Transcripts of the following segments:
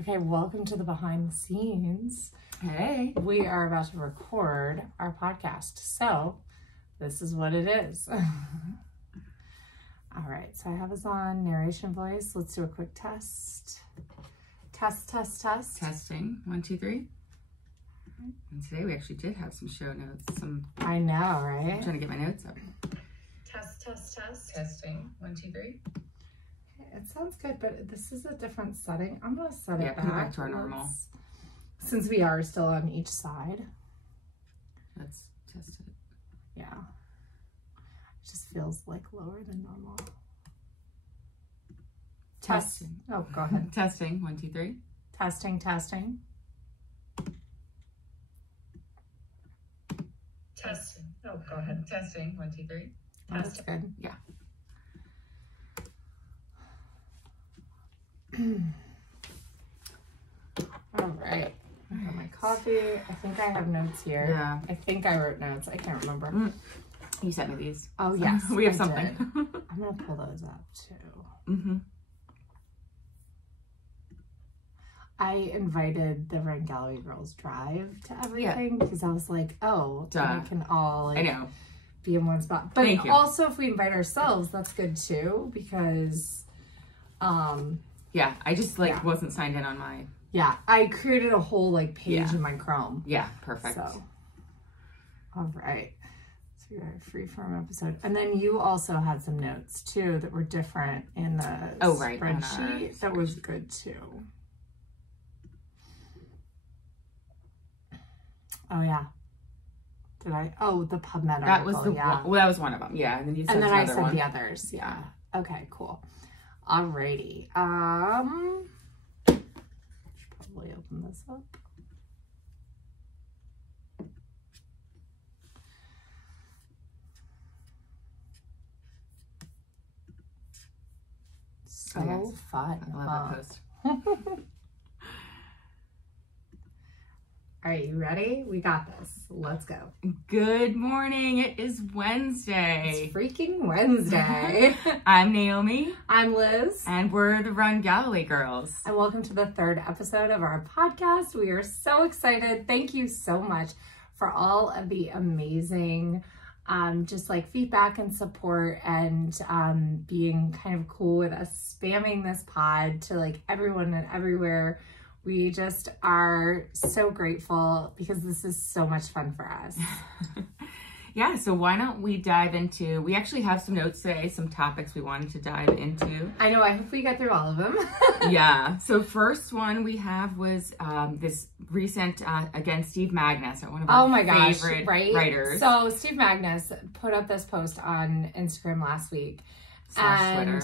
Okay, welcome to the behind the scenes. Hey. We are about to record our podcast, so this is what it is. All right, so I have us on narration voice. Let's do a quick test. Test. Testing. 1, 2, 3. And today we actually did have some show notes. I know, right? I'm trying to get my notes up. Test. Testing. 1, 2, 3. It sounds good, but this is a different setting. I'm gonna set it put it back to our normal. Since we are still on each side. Let's test it. Yeah. It just feels like lower than normal. Testing. Oh, go ahead. Testing. 1, 2, 3. Testing. Testing. Oh, go ahead. Testing. 1, 2, 3. That's good. Yeah. All right. I have my coffee. I think I have notes here. Yeah. I think I wrote notes. I can't remember. You sent me these. Oh, yes. We have I something. did. I'm going to pull those up too. Mm-hmm. I invited the Rent Gallery Girls Drive to everything because I was like, oh, we can all I know. be in one spot. But also if we invite ourselves, that's good too because yeah, I just wasn't signed in on my I created a whole page in my Chrome. Yeah, perfect. So all right. So we got a freeform episode. And then you also had some notes too that were different in the spreadsheet. That was good too. Oh yeah. Did I? Oh, the PubMed article. That was the one. Well, that was one of them. Yeah, and then you said I said the others. Yeah. Okay. Cool. Alrighty. Should probably open this up. So fun. I love that post. All right, you ready? We got this. Let's go. Good morning. It is Wednesday. It's freaking Wednesday. I'm Naomi. I'm Liz. And we're the Run Galley Girls. And welcome to the third episode of our podcast. We are so excited. Thank you so much for all of the amazing feedback and support and being kind of cool with us spamming this pod to everyone and everywhere. We just are so grateful because this is so much fun for us. Yeah, so why don't we dive into, we actually have some notes today, some topics we wanted to dive into. I know, I hope we get through all of them. Yeah, so first one we have was this recent, again, Steve Magnus, one of our favorite writers. So Steve Magnus put up this post on Instagram last week. /Twitter.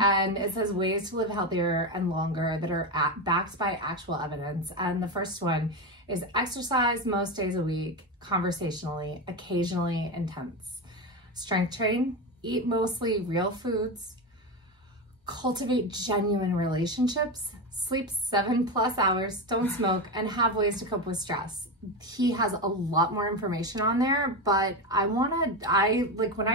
And it says ways to live healthier and longer that are backed by actual evidence. And the first one is exercise most days a week, conversationally, occasionally intense. Strength train, eat mostly real foods, cultivate genuine relationships, sleep 7+ hours, don't smoke, and have ways to cope with stress. He has a lot more information on there, but when I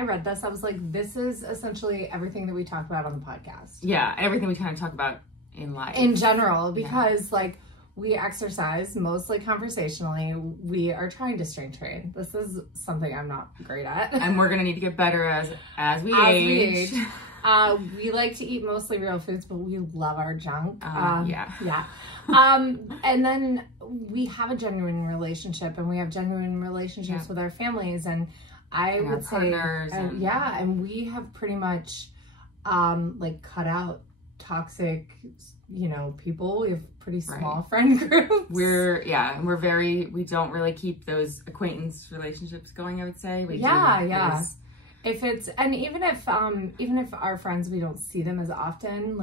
read this, I was like, this is essentially everything that we talk about on the podcast. Yeah, everything we kind of talk about in life. In general, because we exercise mostly conversationally. We are trying to strength train. This is something I'm not great at. And we're going to need to get better as we age. We like to eat mostly real foods, but we love our junk. Yeah. And then we have a genuine relationship, and we have genuine relationships with our families. And I would say, and we have pretty much cut out toxic, people. We have pretty small friend groups. We don't really keep those acquaintance relationships going, I would say. Even if our friends, we don't see them as often,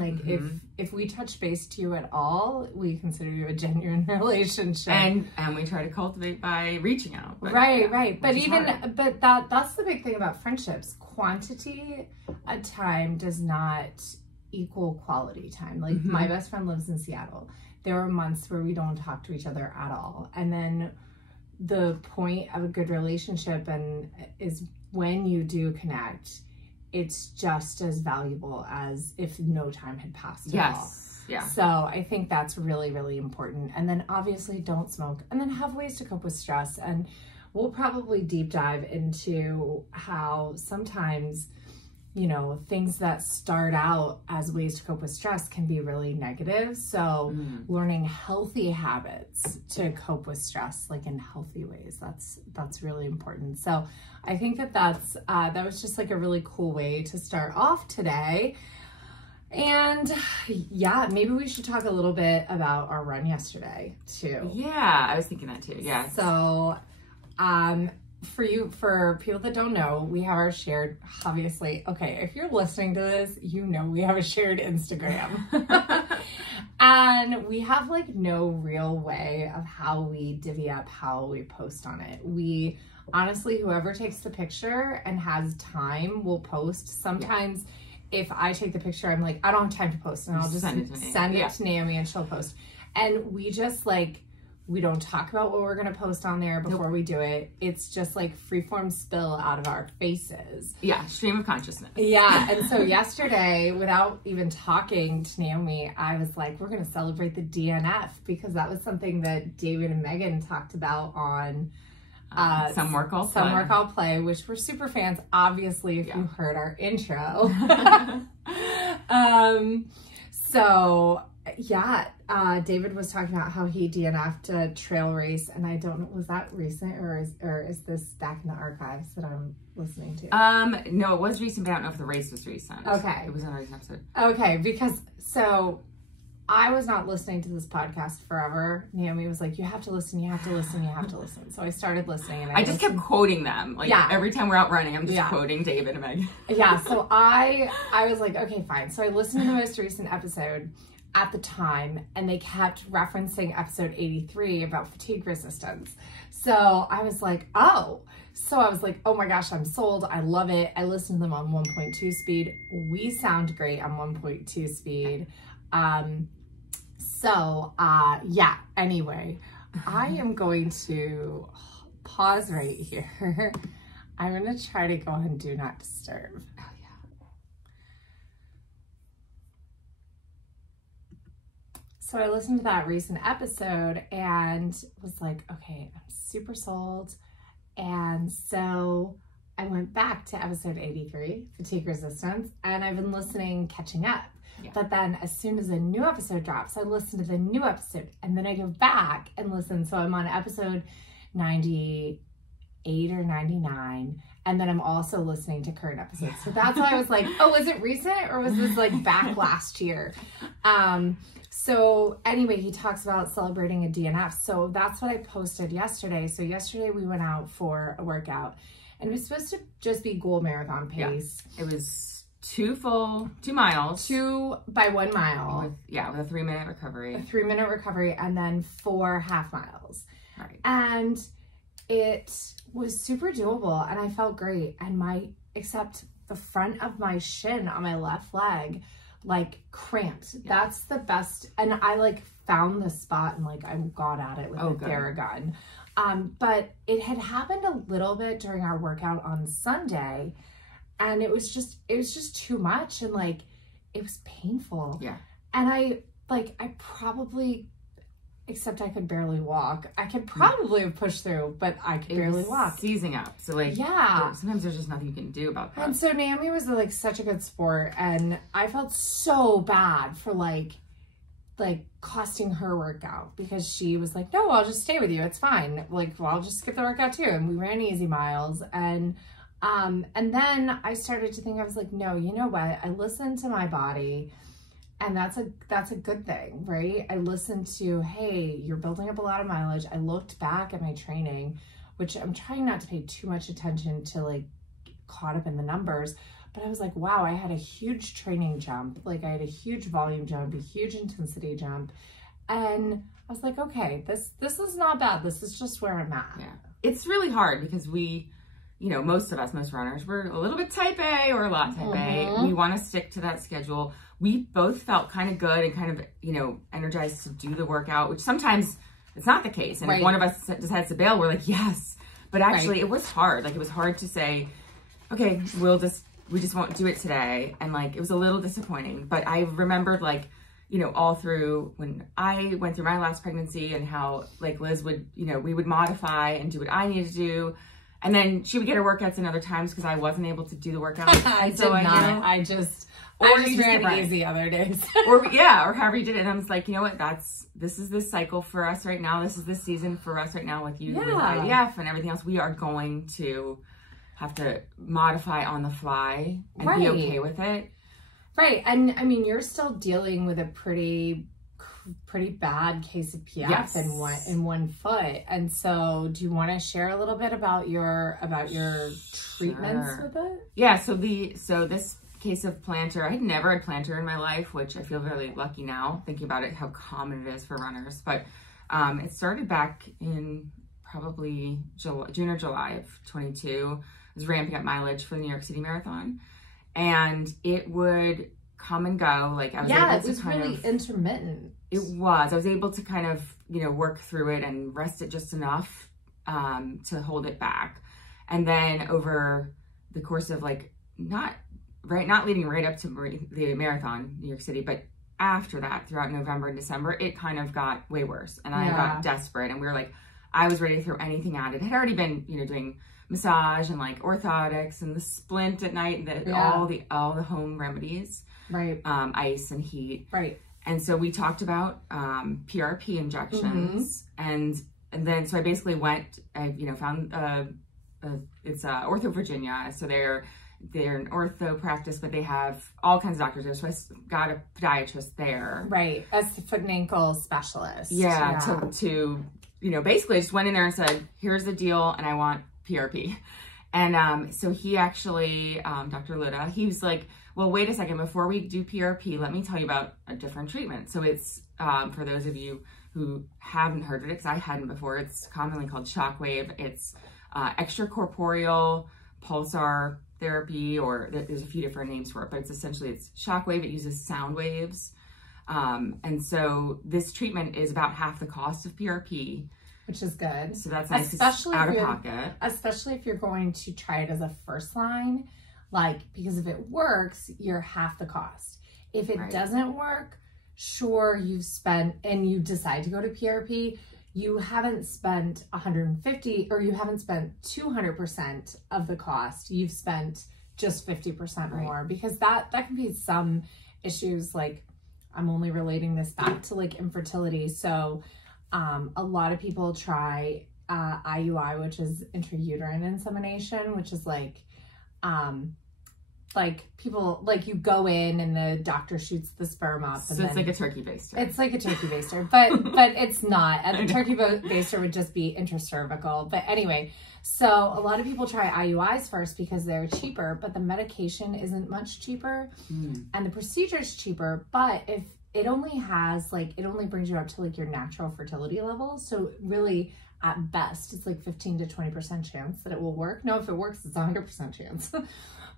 if we touch base to you at all, we consider you a genuine relationship. And we try to cultivate by reaching out. But, right. But that's the big thing about friendships. Quantity of time does not equal quality time. My best friend lives in Seattle. There are months where we don't talk to each other at all. And then the point of a good relationship is when you do connect, it's just as valuable as if no time had passed at all. Yeah. So I think that's really, really important. And then obviously don't smoke, and then have ways to cope with stress. And we'll probably deep dive into how sometimes, you know, things that start out as ways to cope with stress can be really negative. So learning healthy habits to cope with stress, like in healthy ways, that's really important. So I think that was just like a really cool way to start off today. And yeah, maybe we should talk a little bit about our run yesterday too. Yeah, I was thinking that too. Yeah. So, for people that don't know, we have our shared, obviously, okay, if you're listening to this, you know we have a shared Instagram. And we have like no real way of how we divvy up how we post on it. We honestly, whoever takes the picture and has time will post. Sometimes if I take the picture, I'm like, I don't have time to post, and I'll just send it to Naomi and she'll post. And we just like, we don't talk about what we're going to post on there before we do it. It's just like freeform spill out of our faces. Yeah, stream of consciousness. Yeah, and so yesterday, without even talking to Naomi, I was like, we're going to celebrate the DNF, because that was something that David and Megan talked about on Some Work All Play, which we're super fans, obviously, if you heard our intro. So yeah, David was talking about how he DNF'd a trail race, and I don't know, was that recent or is this back in the archives that I'm listening to? No, it was recent, but I don't know if the race was recent. Okay. It was in a recent episode. Okay, because so I was not listening to this podcast forever. Naomi was like, you have to listen, you have to listen, you have to listen. So I started listening, and I just kept quoting them. Like every time we're out running, I'm just quoting David and Meg. Yeah, so I was like, okay, fine. So I listened to the most recent episode at the time, and they kept referencing episode 83 about fatigue resistance. So I was like, oh. So I was like, oh my gosh, I'm sold. I love it. I listened to them on 1.2 speed. We sound great on 1.2 speed. Yeah, anyway, I am going to pause right here. I'm going to try to go on Do Not Disturb. Oh, yeah. So I listened to that recent episode and was like, okay, I'm super sold. And so I went back to episode 83, Fatigue Resistance, and I've been listening, catching up. Yeah. But then as soon as a new episode drops, I listen to the new episode, and then I go back and listen. So I'm on episode 98 or 99, and then I'm also listening to current episodes. So that's why I was like, oh, was it recent, or was this like back last year? So anyway, he talks about celebrating a DNF. So that's what I posted yesterday. So yesterday we went out for a workout, and it was supposed to just be goal marathon pace. Yeah. It was 2 miles. 2 by 1 mile. With a 3-minute recovery. A 3-minute recovery, and then 4 half miles. Right. And it was super doable, and I felt great. And except the front of my shin on my left leg, like cramped. Yeah. That's the best. And I like found the spot, and like I got at it with a Theragun. But it had happened a little bit during our workout on Sunday, and it was just too much, and like it was painful. Yeah. And I probably, except I could barely walk. I could probably have pushed through, but I could barely walk. Seizing up. So like, sometimes there's just nothing you can do about that. And so Naomi was like such a good sport, and I felt so bad for like costing her workout, because she was like, no, I'll just stay with you. It's fine. Like, well, I'll just skip the workout too. And we ran easy miles. And then I started to think, I was like, no, you know what? I listened to my body. And that's a good thing, right? I listened to, hey, you're building up a lot of mileage. I looked back at my training, which I'm trying not to pay too much attention to, like, caught up in the numbers. But I was like, wow, I had a huge training jump. Like, I had a huge volume jump, a huge intensity jump. And I was like, okay, this is not bad. This is just where I'm at. Yeah. It's really hard because we, most runners, we're a little bit type A or a lot type A. We want to stick to that schedule. We both felt kind of good and kind of, energized to do the workout, which sometimes it's not the case. And if one of us decides to bail, we're like, yes. But actually it was hard. Like, it was hard to say, okay, we just won't do it today. And like, it was a little disappointing, but I remembered like, you know, all through when I went through my last pregnancy and how like Liz would, you know, we would modify and do what I needed to do. And then she would get her workouts in other times because I wasn't able to do the workouts. I just ran easy other days. or however you did it. And I was like, you know what, this is the cycle for us right now. This is the season for us right now with you with IVF and everything else. We are going to have to modify on the fly and be okay with it. Right. And I mean, you're still dealing with a pretty bad case of PF in one foot. And so do you want to share a little bit about your treatments with it? Yeah. So this case of plantar, I had never had plantar in my life, which I feel really lucky now thinking about it, how common it is for runners. But it started back in probably June or July of 22. I was ramping up mileage for the New York City Marathon. And it would come and go. Like I was able to kind of, really intermittent. It was. I was able to kind of, you know, work through it and rest it just enough to hold it back. And then over the course of like not leading right up to the marathon, New York City, but after that, throughout November and December, it kind of got way worse. And I got desperate, and we were like, I was ready to throw anything at it. I had already been, you know, doing massage and like orthotics and the splint at night, all the home remedies, right? Ice and heat, right? And so we talked about PRP injections, and then so I basically went, I found it's Ortho Virginia, so they're an ortho practice, but they have all kinds of doctors there. So I got a podiatrist there, right, as the foot and ankle specialist. To you know, basically I just went in there and said, here's the deal, and I want PRP. And so he actually, Dr. Luda, he was like, well, wait a second, before we do PRP, let me tell you about a different treatment. So it's, for those of you who haven't heard of it, because I hadn't before, it's commonly called shockwave. It's extracorporeal pulsar therapy, or there's a few different names for it, but it's shockwave. It uses sound waves. And so this treatment is about half the cost of PRP. Which is good. So that's nice, especially out of pocket. Especially if you're going to try it as a first line, because if it works, you're half the cost. If it doesn't work, sure, you've spent, and you decide to go to PRP, you haven't spent 150 or you haven't spent 200% of the cost. You've spent just 50% more, because that can be some issues. Like, I'm only relating this back to like infertility. So a lot of people try IUI, which is intrauterine insemination, which is like people, like you go in and the doctor shoots the sperm up. So it's like a turkey baster. It's like a turkey baster, but it's not. And the turkey baster would just be intracervical. But anyway, so a lot of people try IUIs first because they're cheaper, but the medication isn't much cheaper and the procedure is cheaper. But if it only has it only brings you up to like your natural fertility level. So really, at best, it's like 15 to 20% chance that it will work. No, if it works, it's 100% chance.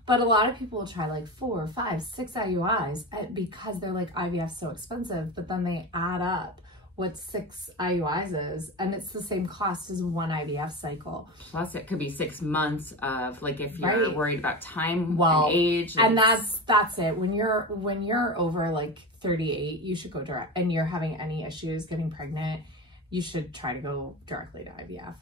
But a lot of people will try like 4, 5, 6 IUIs because they're like, IVF's so expensive, but then they add up what 6 IUIs is, and it's the same cost as one IVF cycle. Plus it could be 6 months of like, if you're worried about time and age. And that's it. When you're over like 38, you should go direct, and you're having any issues getting pregnant, you should try to go directly to IVF.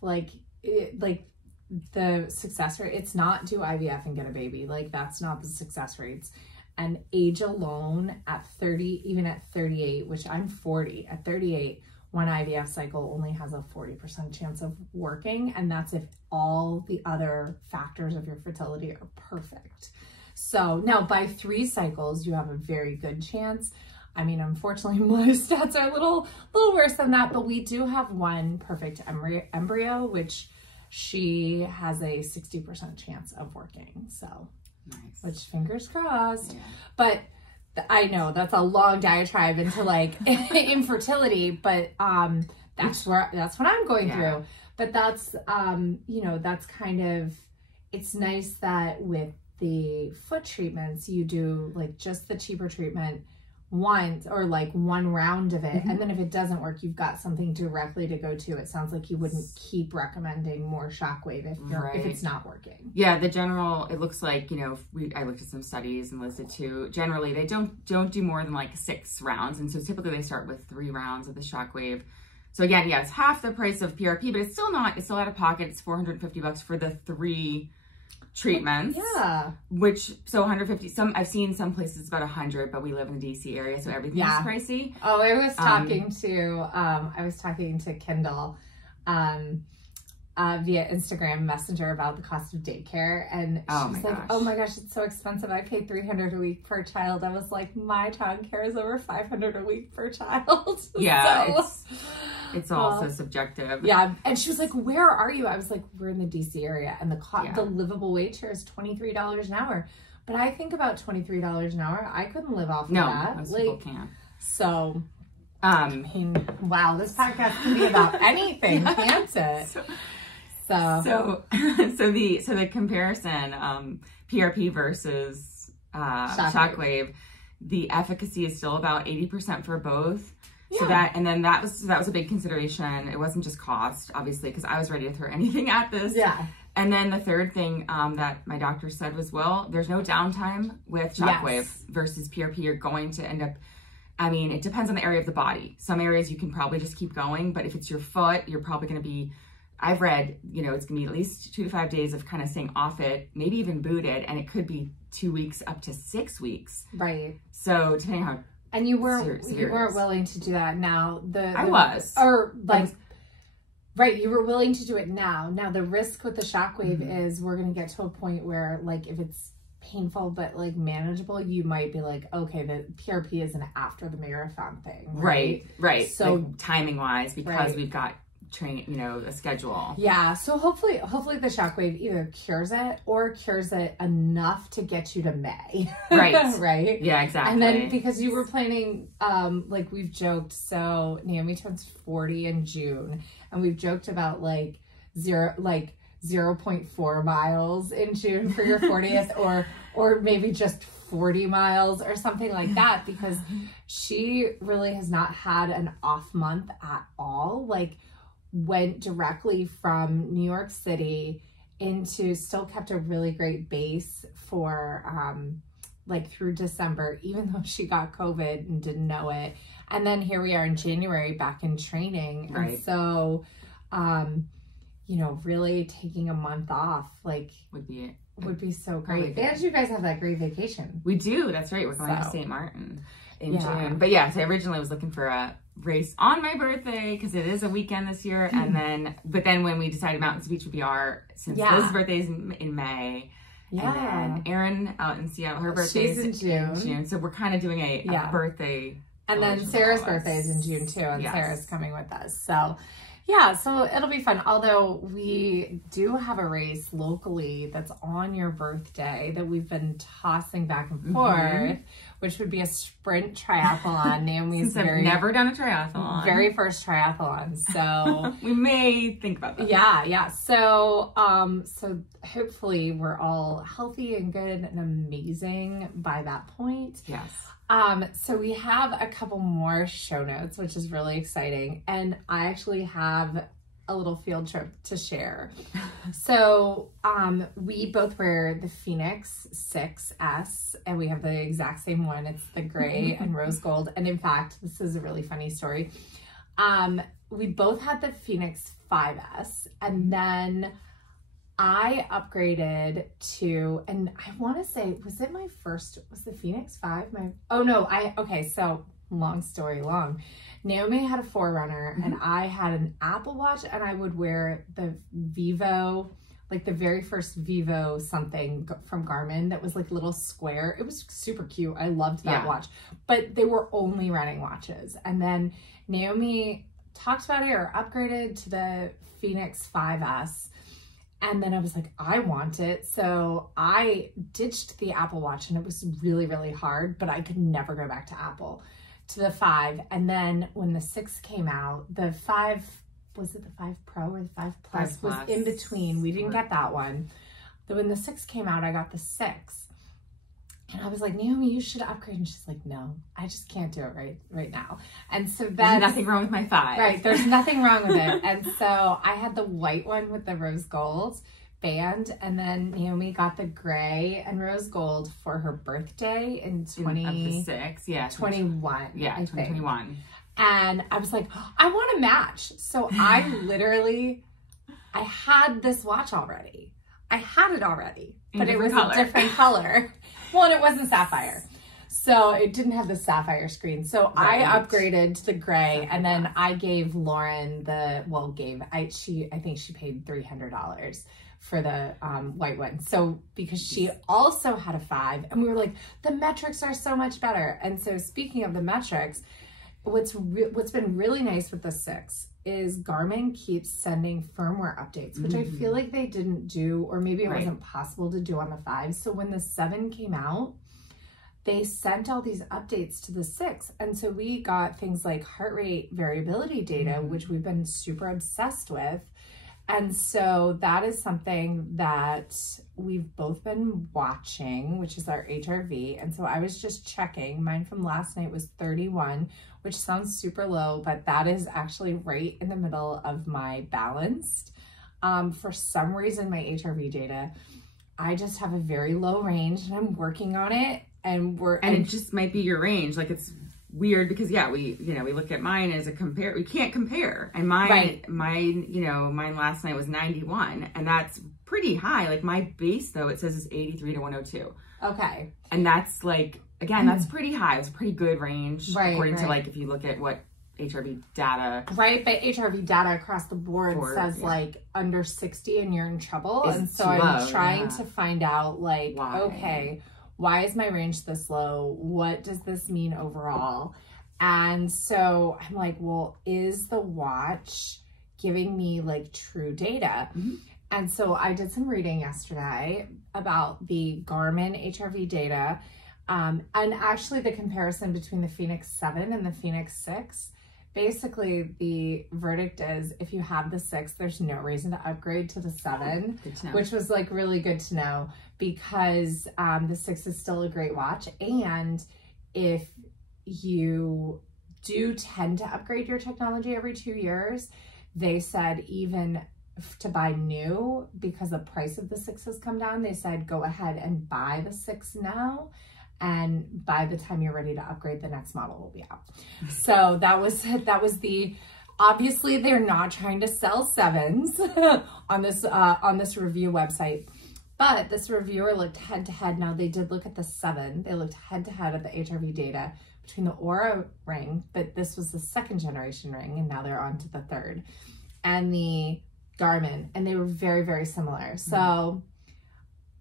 The success rate, it's not do IVF and get a baby. Like, that's not the success rates. And age alone at 30, even at 38, which I'm 40, at 38, one IVF cycle only has a 40% chance of working. And that's if all the other factors of your fertility are perfect. So now by 3 cycles, you have a very good chance. I mean, unfortunately, my stats are a little worse than that, but we do have one perfect embryo, which she has a 60% chance of working. So, nice. Which, fingers crossed. Yeah. But I know that's a long diatribe into like infertility, but that's what I'm going through. But that's that's kind of, it's nice that with the foot treatments, you do like just the cheaper treatment once or like one round of it, and then if it doesn't work, you've got something directly to go to. It sounds like you wouldn't keep recommending more Shockwave if it's not working. Yeah, the general, it looks like, you know, I looked at some studies and listed too. Generally, they don't do more than like 6 rounds, and so typically they start with 3 rounds of the Shockwave. So again, yeah, it's half the price of PRP, but it's still out of pocket. It's $450 for the 3 treatments. Yeah. So 150, I've seen some places about 100, but we live in the DC area, so everything's pricey. Oh, I was talking to Kendall via Instagram Messenger about the cost of daycare, and she was like, oh my gosh, it's so expensive. I pay $300 a week per child. I was like, my childcare is over $500 a week per child. Yeah. It's also subjective. Yeah. And she was like, where are you? I was like, we're in the DC area, and the livable wage here is $23 an hour. But I think about $23 an hour. I couldn't live off of that. Most people can't. So, I mean, wow, this podcast can be about anything, can't it? So the comparison, PRP versus Shockwave, the efficacy is still about 80% for both. Yeah. So that was a big consideration. It wasn't just cost, obviously, because I was ready to throw anything at this. Yeah. And then the third thing that my doctor said was, well, there's no downtime with Shockwave versus PRP. You're going to end up, I mean, it depends on the area of the body. Some areas you can probably just keep going, but if it's your foot, you're probably going to be, I've read, you know, it's going to be at least 2 to 5 days of kind of staying off it, maybe even booted, and it could be 2 weeks up to 6 weeks. Right. So depending on how. And you weren't willing to do that now. Right, you were willing to do it now. Now the risk with the Shockwave is we're going to get to a point where, like, if it's painful but like manageable, you might be like, okay, the PRP is an after the marathon thing. Right. So like, timing wise, because we've got a schedule. Yeah. So hopefully the Shockwave either cures it or cures it enough to get you to May. Right. Right. Yeah, exactly. And then because you were planning, like we've joked, so Naomi turns 40 in June, and we've joked about like 0.4 miles in June for your 40th or maybe just 40 miles or something like that, because she really has not had an off month at all. Like, went directly from New York City still kept a really great base for like through December, even though she got COVID and didn't know it. And then here we are in January back in training. Right. And so, really taking a month off, like, would be so great. And you guys have that great vacation. We do. That's right. We're going to St. Martin in June. But yeah, so I originally was looking for a race on my birthday because it is a weekend this year. But then when we decided Mountains Beach would be since Liz's birthday is in May. Yeah. And then Erin out in Seattle, her birthday is in June. So we're kind of doing a birthday. And then Sarah's birthday is in June too. And Sarah's coming with us. So yeah, so it'll be fun. Although we do have a race locally that's on your birthday that we've been tossing back and forth, which would be a sprint triathlon. Naomi's I've never done a triathlon. Very first triathlon. So we may think about that. Yeah. So so hopefully we're all healthy and good and amazing by that point. Yes. So we have a couple more show notes, which is really exciting. And I actually have a little field trip to share. So, we both wear the Phoenix 6S, and we have the exact same one. It's the gray and rose gold. And in fact, this is a really funny story. We both had the Phoenix 5S, and then I upgraded to, and I want to say, was the Phoenix 5? So long story long. Naomi had a 4Runner and I had an Apple Watch, and I would wear the Vivo, like the very first Vivo something from Garmin that was like little square. It was super cute. I loved that watch, but they were only running watches. And then Naomi talked about it or upgraded to the Phoenix 5S. And then I was like, I want it. So I ditched the Apple Watch, and it was really, really hard, but I could never go back to Apple, to the 5. And then when the 6 came out, the 5, was it the 5 Pro or the 5 Plus was in between. We didn't get that one. When the 6 came out, I got the 6. And I was like, Naomi, you should upgrade. And she's like, no, I just can't do it right now. And so there's nothing wrong with my 5. Right. There's nothing wrong with it. And so I had the white one with the rose gold band. And then Naomi got the gray and rose gold for her birthday in 2006. Yeah. 21. Yeah. 2021. And I was like, oh, I want to match. So I literally, I had this watch already. I had it already, but it was a different color. Well, and it wasn't sapphire. So it didn't have the sapphire screen. So I upgraded to the gray, and then I gave Lauren I think she paid $300 for the white one. So because she also had a 5, and we were like, the metrics are so much better. And so speaking of the metrics, what's been really nice with the 6 is Garmin keeps sending firmware updates, which I feel like they didn't do, or maybe it wasn't possible to do on the 5. So when the 7 came out, they sent all these updates to the 6. And so we got things like heart rate variability data, which we've been super obsessed with. And so that is something that we've both been watching, which is our HRV. And so I was just checking. Mine from last night was 31, which sounds super low, but that is actually right in the middle of my balanced. For some reason, my HRV data, I just have a very low range, and I'm working on it. And it just might be your range. Like, it's weird because we look at mine as a compare. We can't compare. And mine last night was 91, and that's pretty high. Like, my base though, it says is 83 to 102. Okay. And that's like, again, that's pretty high. It's a pretty good range according to like, if you look at what HRV data. Right, but HRV data across the board says like under 60 and you're in trouble. And so I'm trying to find out like, why is my range this low? What does this mean overall? And so I'm like, well, is the watch giving me like true data? And so I did some reading yesterday about the Garmin HRV data, and actually the comparison between the Phoenix 7 and the Phoenix 6. Basically, the verdict is if you have the 6, there's no reason to upgrade to the 7, which was like really good to know, because the 6 is still a great watch. And if you do tend to upgrade your technology every 2 years, they said even to buy new, because the price of the 6 has come down, they said go ahead and buy the 6 now. And by the time you're ready to upgrade, the next model will be out. So that was the, obviously they're not trying to sell 7s on this review website, but this reviewer looked head to head. Now they did look at the 7. They looked head to head at the HRV data between the Oura ring, but this was the 2nd generation ring, and now they're on to the 3rd, and the Garmin, and they were very, very similar. So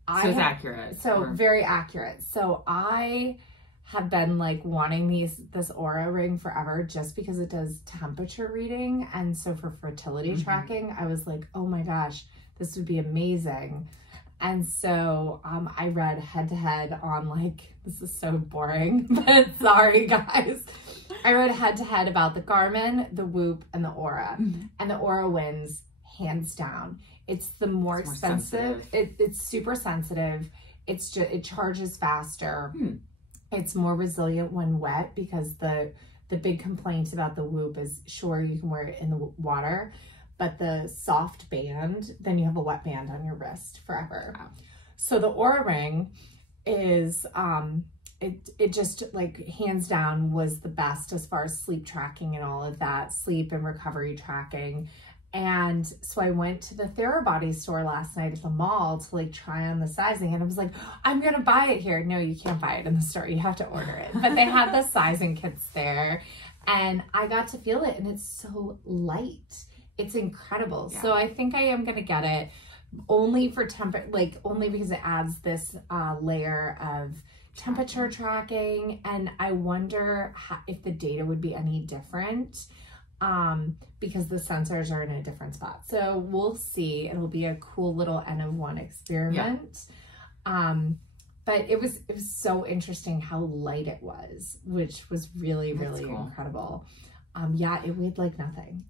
it's accurate. Very accurate. So I have been like wanting this Oura ring forever, just because it does temperature reading. And so for fertility tracking, I was like, oh my gosh, this would be amazing. And so I read head to head on like, this is so boring, but sorry guys. I read head to head about the Garmin, the Whoop, and the Oura. And the Oura wins hands down. It's the more expensive. It's super sensitive. It charges faster. It's more resilient when wet, because the big complaint about the Whoop is, sure, you can wear it in the water, but the soft band, then you have a wet band on your wrist forever. Wow. So the Oura ring is it just like hands down was the best as far as sleep tracking and all of that, sleep and recovery tracking. And so I went to the Therabody store last night at the mall to like try on the sizing, and I was like, I'm gonna buy it here. No, you can't buy it in the store, you have to order it. But they had the sizing kits there, and I got to feel it, and it's so light. It's incredible. Yeah. So I think I am gonna get it only for only because it adds this layer of temperature tracking, and I wonder if the data would be any different. Because the sensors are in a different spot. So we'll see. It'll be a cool little N of 1 experiment. Yeah. But it was so interesting how light it was, which was really, really cool. Incredible. Yeah, it weighed like nothing.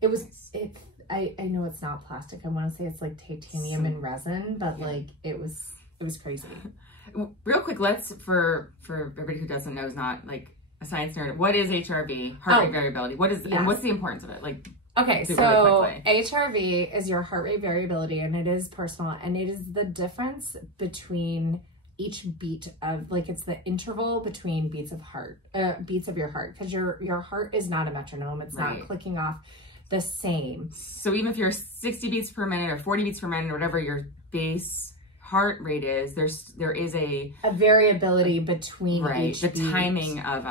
I know it's not plastic. I want to say it's like titanium and resin, but like it was it was crazy. Real quick, for everybody who doesn't know, is not like a science nerd, what is HRV, heart rate variability? What is, and what's the importance of it? Like, okay, so HRV is your heart rate variability, and it is personal, and it is the difference between each beat of, like, it's the interval between beats of your heart, because your heart is not a metronome. It's not clicking off the same. So even if you're 60 beats per minute or 40 beats per minute or whatever your base heart rate is, there is a variability between each beat. The timing of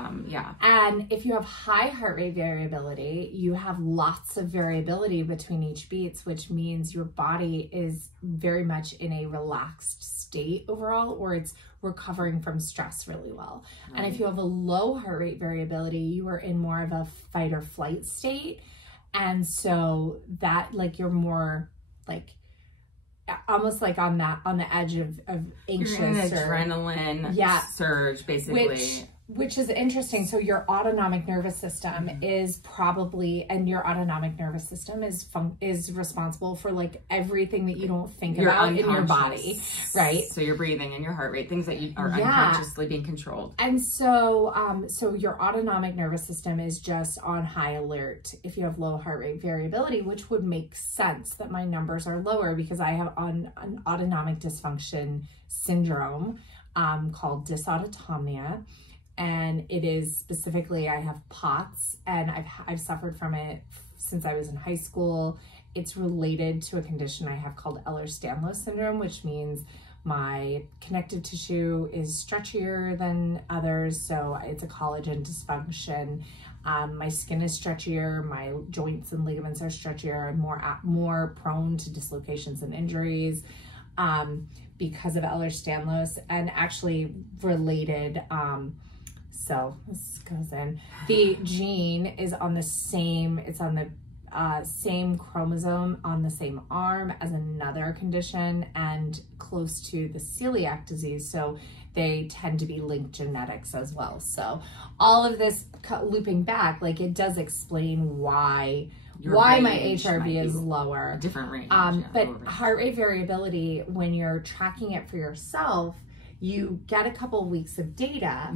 And if you have high heart rate variability, you have lots of variability between each beats, which means your body is very much in a relaxed state overall, or it's recovering from stress really well. And if you have a low heart rate variability, you are in more of a fight or flight state. And so that, like, you're more like almost like on the edge of anxious, you're in an adrenaline surge, basically, which is interesting. So your autonomic nervous system is probably, and your autonomic nervous system is responsible for like everything that you don't think about in your body, right? So your breathing and your heart rate, things that you are unconsciously being controlled. And so so your autonomic nervous system is just on high alert if you have low heart rate variability, which would make sense that my numbers are lower because I have an autonomic dysfunction syndrome called dysautonomia. And it is specifically, I have POTS, and I've suffered from it since I was in high school. It's related to a condition I have called Ehlers-Danlos syndrome, which means my connective tissue is stretchier than others. So it's a collagen dysfunction. My skin is stretchier. My joints and ligaments are stretchier. I'm more prone to dislocations and injuries because of Ehlers-Danlos, and actually related. So this goes in. The gene is on the same, it's on the same chromosome on the same arm as another condition and close to the celiac disease. So they tend to be linked genetics as well. So all of this looping back, like, it does explain why my HRV is lower. A different range. But heart rate variability, when you're tracking it for yourself, you get a couple weeks of data,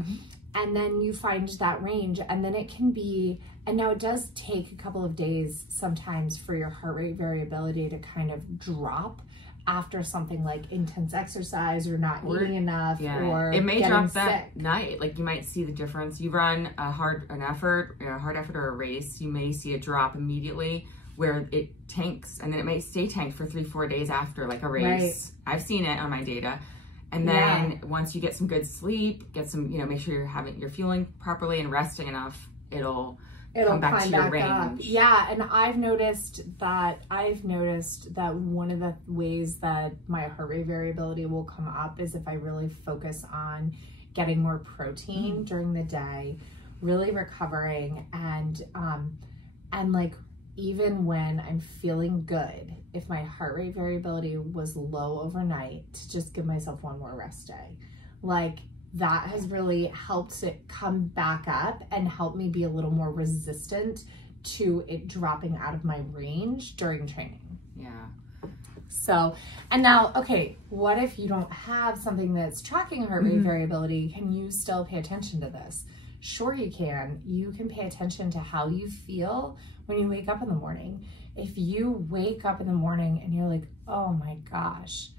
and then you find that range, and then it can be, and now it does take a couple of days sometimes for your heart rate variability to kind of drop after something like intense exercise or not eating enough, or it may drop that sick. night. Like, you might see the difference. You run a hard effort or a race, you may see a drop immediately where it tanks, and then it may stay tanked for 3-4 days after, like a race. I've seen it on my data. And then once you get some good sleep, get some, make sure you're fueling properly and resting enough, it'll come back to your range. Up. Yeah, and I've noticed that one of the ways that my heart rate variability will come up is if I really focus on getting more protein during the day, really recovering, and like, even when I'm feeling good, if my heart rate variability was low overnight, to just give myself one more rest day. Like, that has really helped it come back up and help me be a little more resistant to it dropping out of my range during training. Yeah. So, and now, okay, what if you don't have something that's tracking heart rate variability? Can you still pay attention to this? Sure you can. You can pay attention to how you feel when you wake up in the morning. If you wake up in the morning and you're like, oh my gosh,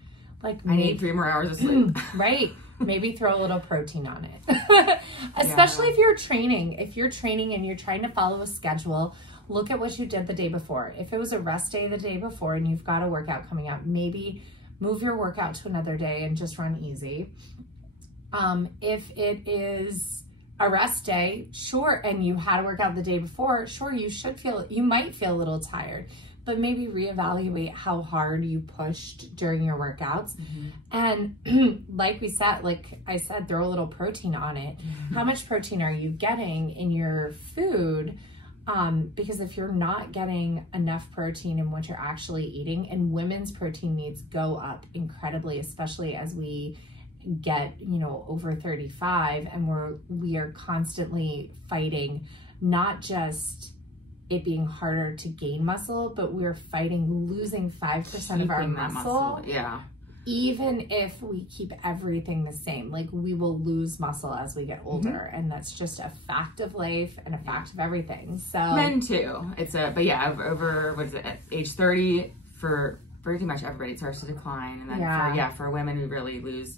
like, I need 3 more hours of sleep. Right. Maybe throw a little protein on it. Especially if you're training. If you're training and you're trying to follow a schedule, look at what you did the day before. If it was a rest day the day before and you've got a workout coming up, maybe move your workout to another day and just run easy. If it is a rest day, sure, and you had a workout the day before, sure, you might feel a little tired, but maybe reevaluate how hard you pushed during your workouts. And like I said, throw a little protein on it. How much protein are you getting in your food? Because if you're not getting enough protein in what you're actually eating, and women's protein needs go up incredibly, especially as we get, over 35, and we are constantly fighting not just it being harder to gain muscle, but we're fighting losing 5% of our muscle. even if we keep everything the same, like we will lose muscle as we get older, and that's just a fact of life and a fact of everything. So men too. But yeah, over what is it, at age 30 for pretty much everybody it starts to decline, and then for women we really lose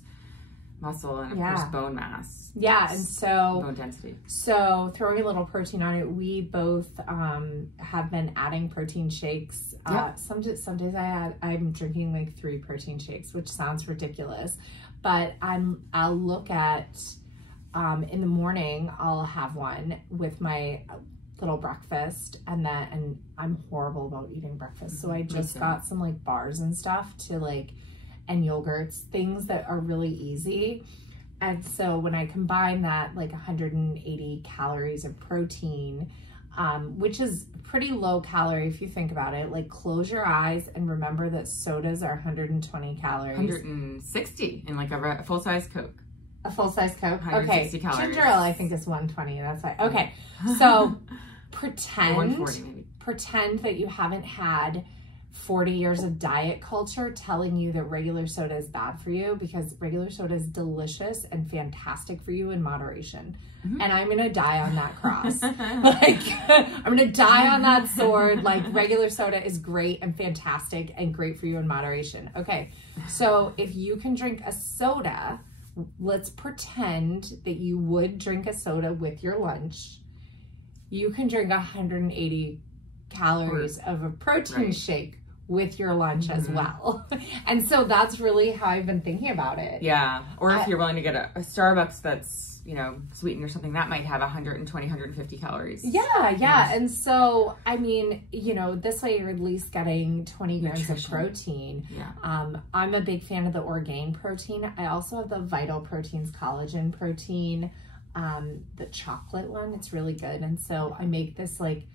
muscle and of course bone mass. Yeah, and so bone density. So throwing a little protein on it, we both have been adding protein shakes. Some days I'm drinking like 3 protein shakes, which sounds ridiculous, but I'll look at in the morning I'll have one with my little breakfast, and I'm horrible about eating breakfast, so I just got some like bars and stuff to like, and yogurts, things that are really easy. And so when I combine that, like 180 calories of protein, which is pretty low calorie if you think about it, like close your eyes and remember that sodas are 120 calories. 160 in like a full-size Coke. A full-size Coke? 160 okay. calories. Ginger ale I think is 120, that's fine. Okay, so pretend 140 maybe. Pretend that you haven't had 40 years of diet culture telling you that regular soda is bad for you, because regular soda is delicious and fantastic for you in moderation. And I'm gonna die on that cross. Like, I'm gonna die on that sword. Like, regular soda is great and fantastic and great for you in moderation. Okay, so if you can drink a soda, let's pretend that you would drink a soda with your lunch. You can drink 180 calories of a protein shake with your lunch as well. And so that's really how I've been thinking about it. Yeah. Or if you're willing to get a Starbucks that's, you know, sweetened or something, that might have 120, 150 calories. Yeah. And so, I mean, you know, this way you're at least getting 20 grams of protein. Yeah. I'm a big fan of the Orgain protein. I also have the Vital Proteins collagen protein, the chocolate one. It's really good. And so I make this like,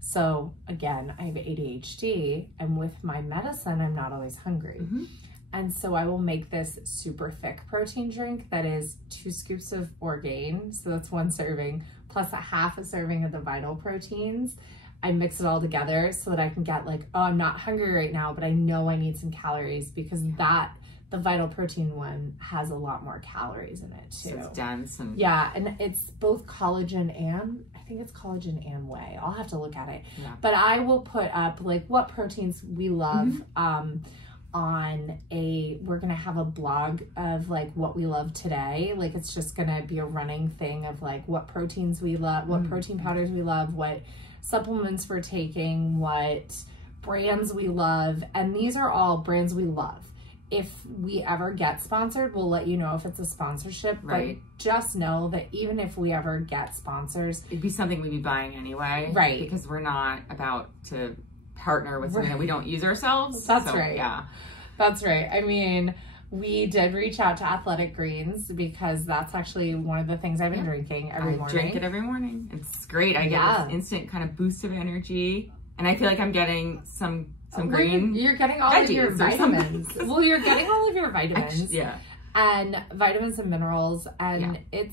so again, I have ADHD, and with my medicine, I'm not always hungry. And so I will make this super thick protein drink that is 2 scoops of Orgain. So that's 1 serving, plus a half a serving of the Vital Proteins. I mix it all together so that I can get like, oh, I'm not hungry right now, but I know I need some calories, because the Vital Protein one has a lot more calories in it too. So it's dense. And and it's both collagen and, I think it's collagen and whey. I'll have to look at it. Yeah. But I will put up like what proteins we love we're gonna have a blog of like what we love today. Like it's just gonna be a running thing of like what proteins we love, what protein powders we love, what supplements we're taking, what brands we love. And these are all brands we love. If we ever get sponsored, we'll let you know if it's a sponsorship. Right. But just know that even if we ever get sponsors, it'd be something we'd be buying anyway. Right. Because we're not about to partner with something that we don't use ourselves. That's right. Yeah. That's right. I mean, we did reach out to Athletic Greens because that's actually one of the things I've been drinking every morning. I drink it every morning. It's great. I get this instant kind of boost of energy. And I feel like I'm getting some green. You're getting all of your vitamins. Well, you're getting all of your vitamins. And vitamins and minerals. And it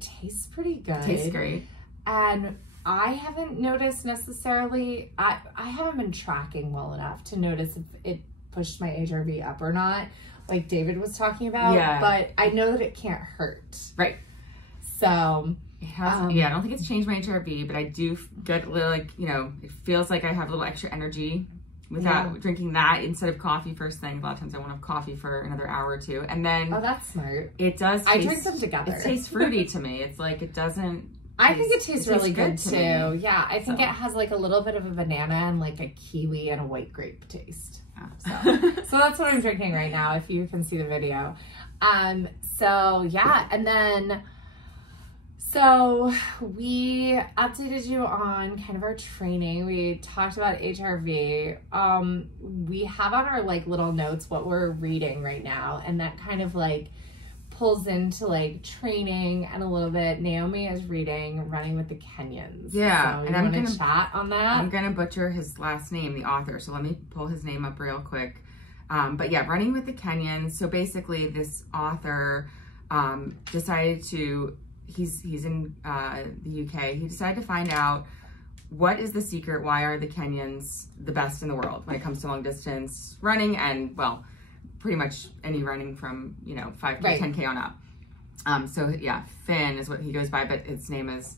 tastes pretty good. It tastes great. And I haven't noticed necessarily, I haven't been tracking well enough to notice if it pushed my HRV up or not, like David was talking about. Yeah. But I know that it can't hurt. Right. So... I don't think it's changed my HRV, but I do get a little, like, you know, it feels like I have a little extra energy without drinking that instead of coffee first thing. A lot of times I won't have coffee for another hour or two. And then... Oh, that's smart. It does taste... I drink them together. It tastes fruity to me. It's like it doesn't... I think it tastes really good too. Me. Yeah, I think it has like a little bit of a banana and like a kiwi and a white grape taste. Yeah. So that's what I'm drinking right now, if you can see the video. So yeah, and then... So we updated you on kind of our training. We talked about HRV. We have on our like little notes what we're reading right now, and that kind of like pulls into like training and a little bit. Naomi is reading Running with the Kenyans. Yeah, so and I'm gonna chat on that. I'm gonna butcher his last name, the author. So let me pull his name up real quick. But yeah, Running with the Kenyans. So basically, this author decided to. He's in the UK. He decided to find out what is the secret. Why are the Kenyans the best in the world when it comes to long distance running and, well, pretty much any running from, 5K, right. 10K on up. So yeah, Finn is what he goes by, but its name is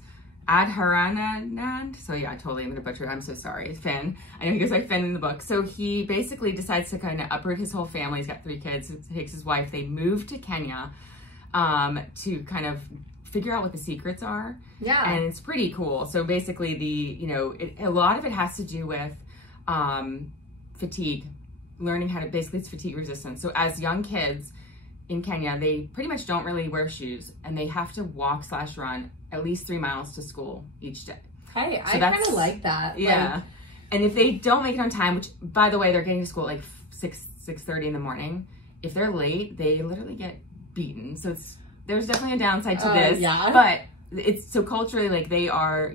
Adharanand. So yeah, I totally am going to butcher it. I'm so sorry. Finn. I know he goes by Finn in the book. So he basically decides to kind of uproot his whole family. He's got 3 kids. He takes his wife. They move to Kenya to kind of figure out what the secrets are. Yeah. And it's pretty cool. So basically a lot of it has to do with fatigue, learning how to, basically it's fatigue resistance. So as young kids in Kenya, they pretty much don't really wear shoes and they have to walk/run at least 3 miles to school each day. Hey, so I kind of like that. Yeah. Like, and if they don't make it on time, which by the way, they're getting to school at like 6:30 in the morning. If they're late, they literally get beaten. So there's definitely a downside to this. Yeah. But it's so culturally, like they are,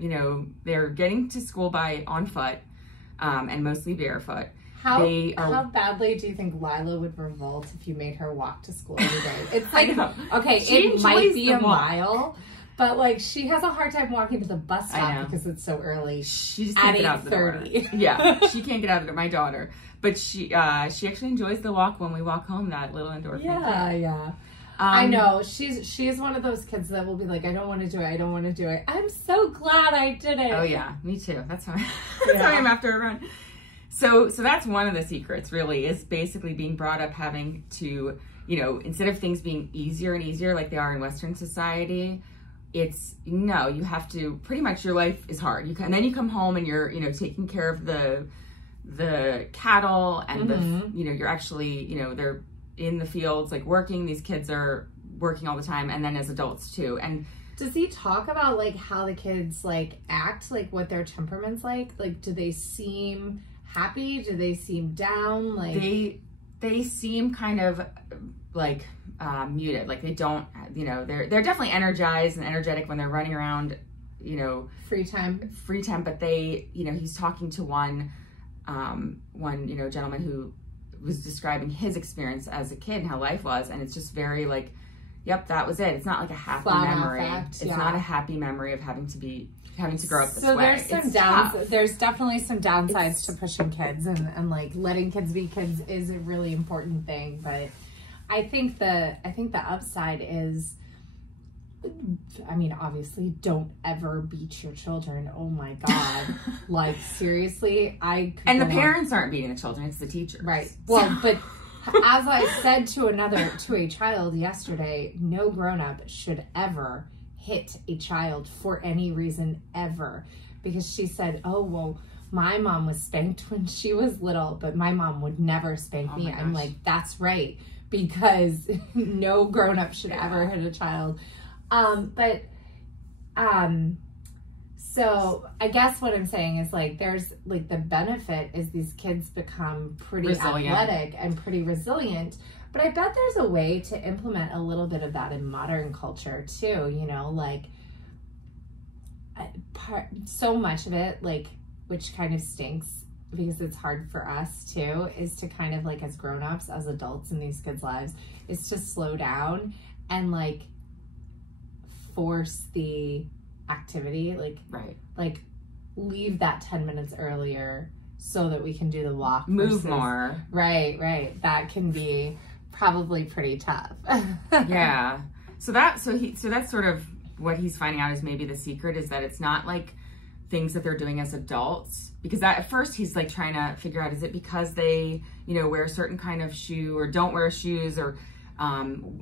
they're getting to school on foot, and mostly barefoot. How badly do you think Lila would revolt if you made her walk to school every day? It's like, okay, it might be a mile, but like she has a hard time walking to the bus stop because it's so early. She just can't get out of the door. Yeah, she can't get out of the door, my daughter. But she actually enjoys the walk when we walk home, that little endorphin. Yeah. I know. She's one of those kids that will be like, I don't want to do it. I don't want to do it. I'm so glad I did it. Oh yeah, me too. That's how I am after a run. So that's one of the secrets, really, is basically being brought up having to, instead of things being easier and easier like they are in Western society, it's, you have to, pretty much your life is hard. And then you come home and you're, taking care of the cattle and you're actually, they're in the fields, like working. These kids are working all the time. And then as adults too. And does he talk about like how the kids like act, like what their temperament's like? Like, do they seem happy? Do they seem down? Like they seem kind of like muted. Like they don't, they're definitely energized and energetic when they're running around, free time. But they, he's talking to one gentleman who was describing his experience as a kid and how life was, and it's just very like, yep, that was it. It's not like a happy memory. It's not a happy memory of having to grow up this way. So there's definitely some downsides to pushing kids and like letting kids be kids is a really important thing. But I think the upside is, I mean, obviously don't ever beat your children. Oh my God. Like seriously, and the parents aren't beating the children, it's the teachers. Right. Well, but as I said to a child yesterday, no grown-up should ever hit a child for any reason ever, because she said, oh well, my mom was spanked when she was little, but my mom would never spank me. I'm like, that's right, because no grown-up should ever hit a child. So I guess what I'm saying is like, there's like the benefit is these kids become pretty athletic and pretty resilient. But I bet there's a way to implement a little bit of that in modern culture too, like so much of it, like, which kind of stinks because it's hard for us too, is to kind of like as grown-ups, as adults in these kids' lives, is to slow down and like force the activity, like leave that 10 minutes earlier so that we can do the walk. Move more. Right. That can be probably pretty tough. Yeah. So that's sort of what he's finding out is maybe the secret is that it's not like things that they're doing as adults, because at first he's like trying to figure out, is it because they, wear a certain kind of shoe or don't wear shoes, or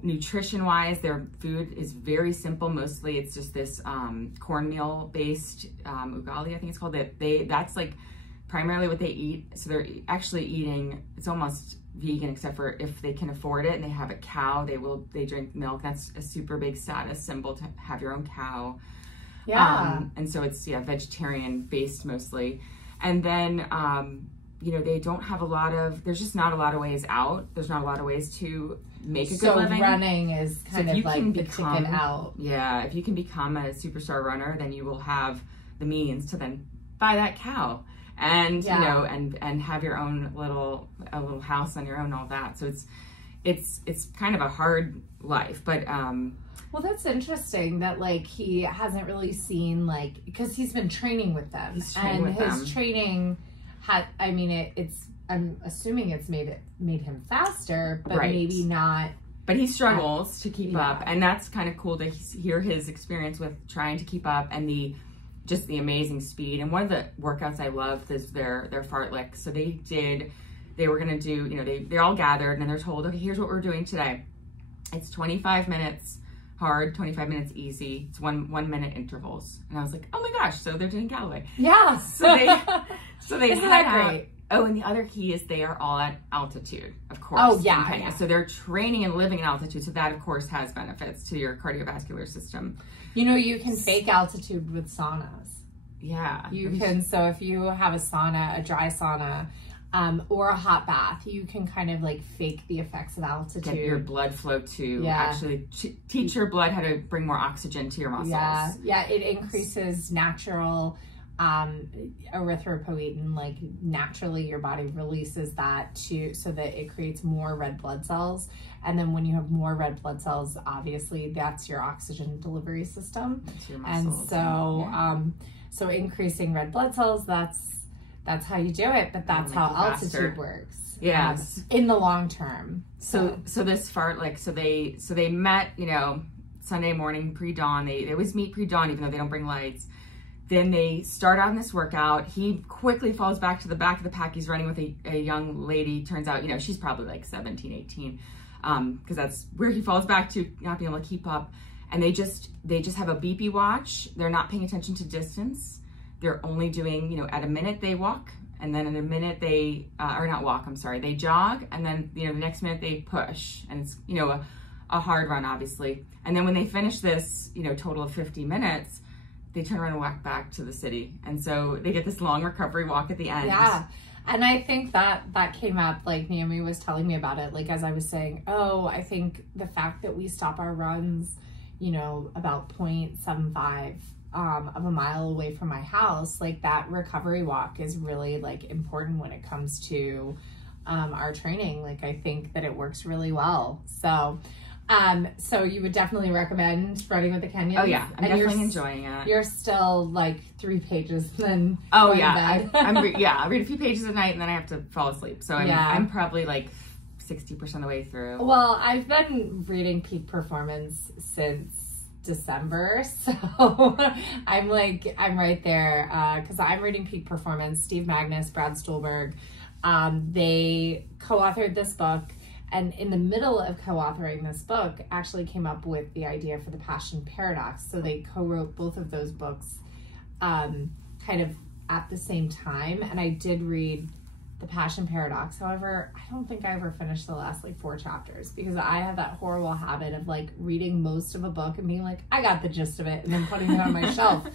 nutrition wise, their food is very simple. Mostly it's just this cornmeal based ugali, I think it's called, that's like primarily what they eat. So they're actually eating, it's almost vegan except for if they can afford it and they have a cow, they drink milk. That's a super big status symbol to have your own cow. Yeah. And so it's vegetarian based mostly. And then they don't have there's just not a lot of ways out. There's not a lot of ways to make a good living. So running is kind of like the ticket out. Yeah, if you can become a superstar runner, then you will have the means to then buy that cow and and have your own little house on your own, all that. So it's kind of a hard life, but well, that's interesting that like he hasn't really seen, like, because he's been training with them, training I'm assuming it's made him faster, but right. maybe not. But he struggles to keep up, and that's kind of cool to hear his experience with trying to keep up and the amazing speed. And one of the workouts I loved is their fartlek. So they were gonna do, you know, they're all gathered and they're told, okay, here's what we're doing today. It's 25 minutes hard, 25 minutes easy. It's one minute intervals. And I was like, oh my gosh, so they're doing Galloway. Yeah. So they Isn't that great? Oh, and the other key is they are all at altitude, of course. Oh, yeah, yeah. So they're training and living in altitude. So that, of course, has benefits to your cardiovascular system. You know, you can fake altitude with saunas. Yeah. You can. So if you have a sauna, a dry sauna, or a hot bath, you can kind of like fake the effects of altitude. Get your blood flow to actually teach your blood how to bring more oxygen to your muscles. Yeah. Yeah. It increases natural erythropoietin, like naturally your body releases that so that it creates more red blood cells, and then when you have more red blood cells, obviously that's your oxygen delivery system. To your muscles. And so so increasing red blood cells, that's how you do it, but that's how altitude works. Yes. In the long term. So this fartlek, so they met, you know, Sunday morning pre-dawn. They always meet pre-dawn even though they don't bring lights. Then they start out in this workout. He quickly falls back to the back of the pack. He's running with a young lady. Turns out, you know, she's probably like 17, 18, because that's where he falls back to, not being able to keep up. And they just have a BP watch. They're not paying attention to distance. They're only doing, you know, at a minute they walk, and then in a minute they, or not walk, I'm sorry, they jog, and then, you know, the next minute they push. And it's, you know, a hard run, obviously. And then when they finish this, you know, total of 50 minutes, they turn around and walk back to the city. And so they get this long recovery walk at the end. Yeah. And I think that came up, like Naomi was telling me about it, like as I was saying, I think the fact that we stop our runs, you know, about 0.75 of a mile away from my house, like that recovery walk is really like important when it comes to our training. Like I think that it works really well. So you would definitely recommend running with the Kenyans? Oh yeah, I'm definitely enjoying it. You're still like 3 pages then. Oh yeah, I read a few pages a night and then I have to fall asleep. So I'm probably like 60% of the way through. Well, I've been reading Peak Performance since December, so I'm right there because I'm reading Peak Performance. Steve Magnus, Brad Stulberg, they co-authored this book. And in the middle of co-authoring this book, actually came up with the idea for the Passion Paradox. So they co-wrote both of those books kind of at the same time. And I did read the Passion Paradox. However, I don't think I ever finished the last like 4 chapters because I have that horrible habit of like reading most of a book and being like, I got the gist of it, and then putting it on my shelf.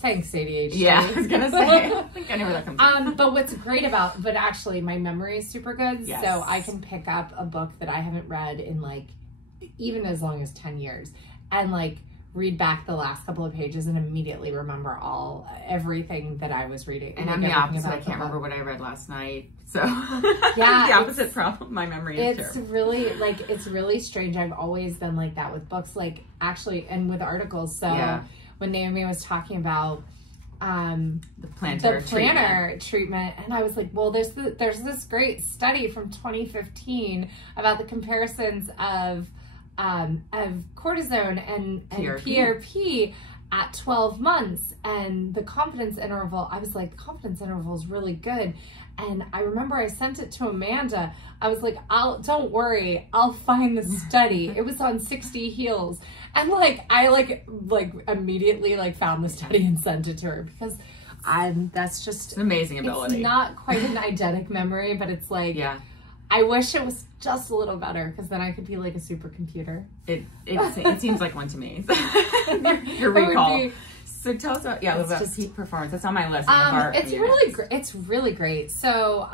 Thanks, ADHD. Yeah, I was gonna say. I think I know where that comes from. But what's great but actually my memory is super good. Yes. So I can pick up a book that I haven't read in like, even as long as 10 years and like read back the last couple of pages and immediately remember everything that I was reading. And I'm the opposite. I can't remember what I read last night. So yeah, the opposite problem. My memory is terrible. It's really strange. I've always been like that with books, like actually, and with articles. So when Naomi was talking about the plantar treatment, and I was like, well, there's this great study from 2015 about the comparisons of cortisone and PRP at 12 months, and the confidence interval. I was like, the confidence interval is really good. And I remember I sent it to Amanda. I was like, don't worry, I'll find the study. It was on 60 Heals. And like, I immediately found the study and sent it to her because that's just an amazing ability. It's not quite an eidetic memory, but it's like, I wish it was just a little better because then I could be like a supercomputer. It seems like one to me. Your recall. So tell us about Peak Performance. That's on my list. It's really great. So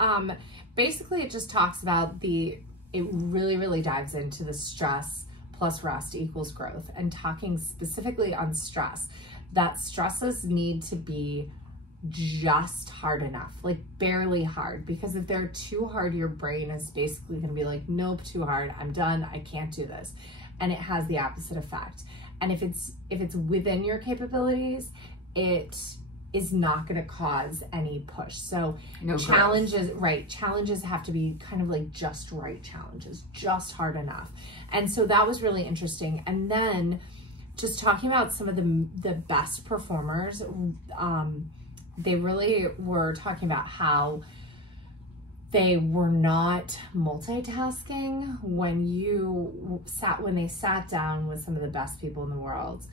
basically it just talks about it really dives into the stress plus rest equals growth, and talking specifically on stress, that stresses need to be just hard enough, like barely hard, because if they're too hard, your brain is basically going to be like, nope, too hard, I'm done, I can't do this. And it has the opposite effect. And if it's within your capabilities, it is not going to cause any push. So challenges have to be kind of like just right challenges, just hard enough. And so that was really interesting. And then just talking about some of the best performers, they really were talking about how they were not multitasking when they sat down with some of the best people in the world,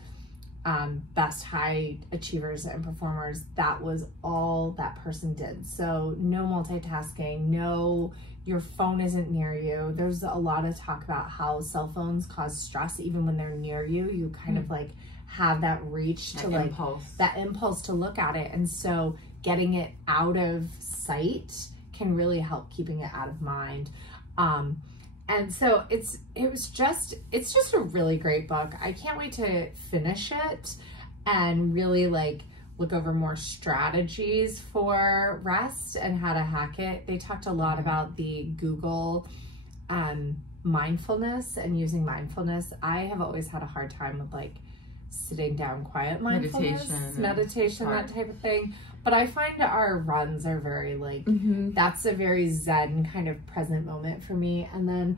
best high achievers and performers. That was all that person did. So no multitasking, no, your phone isn't near you. There's a lot of talk about how cell phones cause stress even when they're near you. You kind of like have that reach to like that impulse to look at it. And so getting it out of sight can really help keeping it out of mind. And so it's just a really great book. I can't wait to finish it and really like look over more strategies for rest and how to hack it. They talked a lot about the Google mindfulness and using mindfulness. I have always had a hard time with like sitting down quiet mindfulness, meditation, that type of thing. But I find our runs are very like, that's a very Zen kind of present moment for me. And then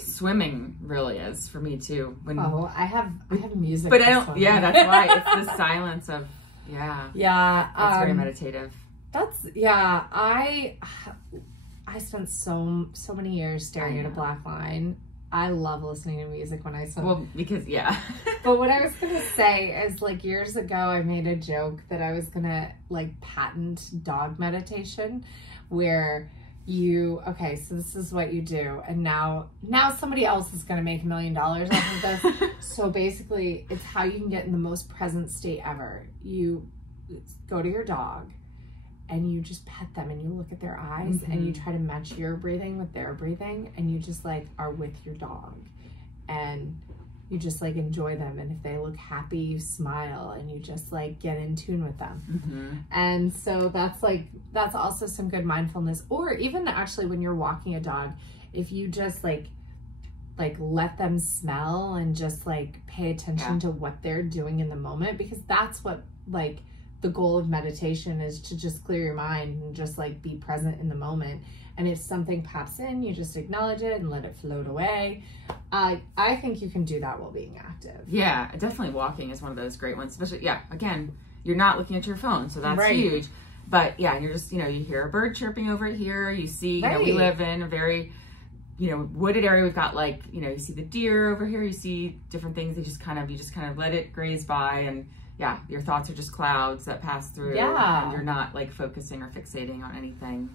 swimming really is for me too. I have music. But I don't, that's why it's the silence of, it's very meditative. I spent so many years staring at a black line. I love listening to music when I swim. Well, because, But what I was going to say is, like, years ago, I made a joke that I was going to, like, patent dog meditation where so this is what you do. And now somebody else is going to make $1 million off of this. So basically, it's how you can get in the most present state ever. You go to your dog and you just pet them and you look at their eyes and you try to match your breathing with their breathing, and you just like are with your dog and you just like enjoy them. And if they look happy, you smile and you just like get in tune with them. And so that's also some good mindfulness. Or even actually when you're walking a dog, if you just like let them smell and just like pay attention to what they're doing in the moment, because that's what like the goal of meditation is, to just clear your mind and just like be present in the moment. And if something pops in, you just acknowledge it and let it float away. I think you can do that while being active. Yeah, definitely walking is one of those great ones, especially, again, you're not looking at your phone, so that's huge. But you're just, you hear a bird chirping over here, you see, we live in a very, wooded area. We've got like, you see the deer over here, you see different things. You just kind of let it graze by, and your thoughts are just clouds that pass through, and you're not like focusing or fixating on anything.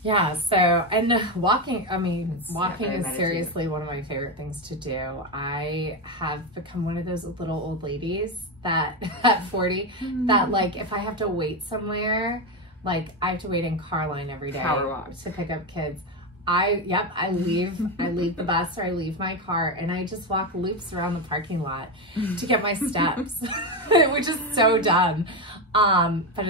Yeah, so, and walking is seriously one of my favorite things to do. I have become one of those little old ladies that at 40, that like, if I have to wait somewhere, like I have to wait in car line every day to pick up kids. I leave the bus or I leave my car and I just walk loops around the parking lot to get my steps, which is so dumb. But